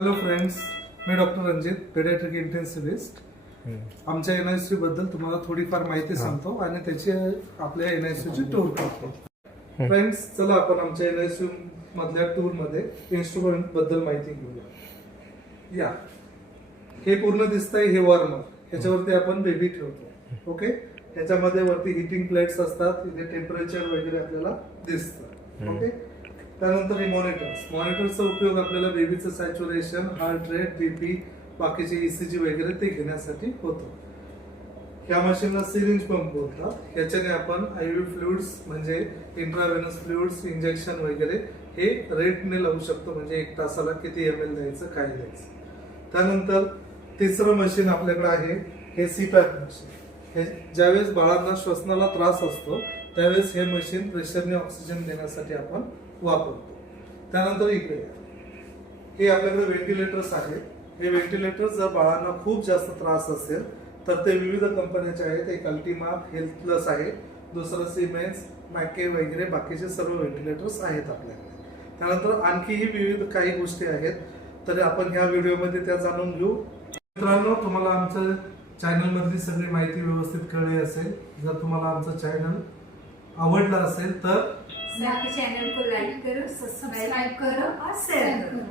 Hello friends, मी doctor Ranjit, paediatric intensivist. आमच्या NIC बद्दल तुम्हाला थोडीफार माहिती सांगतो आणि त्याची आपल्या एनआयसी ची टूर करतो. फ्रेंड्स, चला आपण आमच्या एनआयसी मधल्या टूर मध्ये इन्स्ट्रुमेंट बद्दल माहिती घेऊया. या हे पूर्ण दिसतंय, हे वॉर्मर, ह्याच्यावरती आपण बेबी ठेवतो. ओके, ह्याच्यामध्ये वरती हिटिंग प्लेट्स असतात, इथे टेम्परेचर वगैरे आपल्याला दिसतं. ओके, त्यानंतर हे मॉनिटरचा उपयोग आपल्याला बेबीचं सॅच्युरेशन, हार्ट रेट, बीपी, बाकीचे ईसीजी वगैरे ते घेण्यासाठी होतो. ह्या मशीनला सिरिंज पंप बोलतात. ह्याच्याने आपण आयव्ही फ्लुइड्स म्हणजे इंट्राव्हेनस फ्लुइड्स इंजेक्शन वगैरे हे रेटने लावू शकतो, म्हणजे 1 तासाला किती ml द्यायचं, काय द्यायचं. त्यानंतर तिसरं मशीन आपल्याकडे आहे, हे सीपॅप मशीन. हे ज्यावेळेस बाळांना श्वसनाला त्रास असतो त्यावेळेस हे मशीन प्रेशरने ऑक्सिजन देण्यासाठी आपण वापरतो. त्यानंतर इकडे हे आपल्याकडे व्हेंटिलेटर्स आहेत. हे व्हेंटिलेटर जर बाळांना खूप जास्त त्रास असेल तर ते विविध कंपन्याचे आहेत. एक अल्टिमा हेल्थ प्लस आहे, दुसरं सिमेन्स, मॅके वगैरे बाकीचे सर्व व्हेंटिलेटर्स आहेत आपल्याकडे. त्यानंतर आणखीही विविध काही गोष्टी आहेत, तर आपण ह्या व्हिडिओमध्ये त्या जाणून घेऊ. मित्रांनो, तुम्हाला आमच्या चॅनल मधली सगळी माहिती व्यवस्थित कळली असेल. जर तुम्हाला आमचं चॅनल आवडलं असेल तर चैनल को लाइक करो, सब्सक्राइब करो और शेयर करो.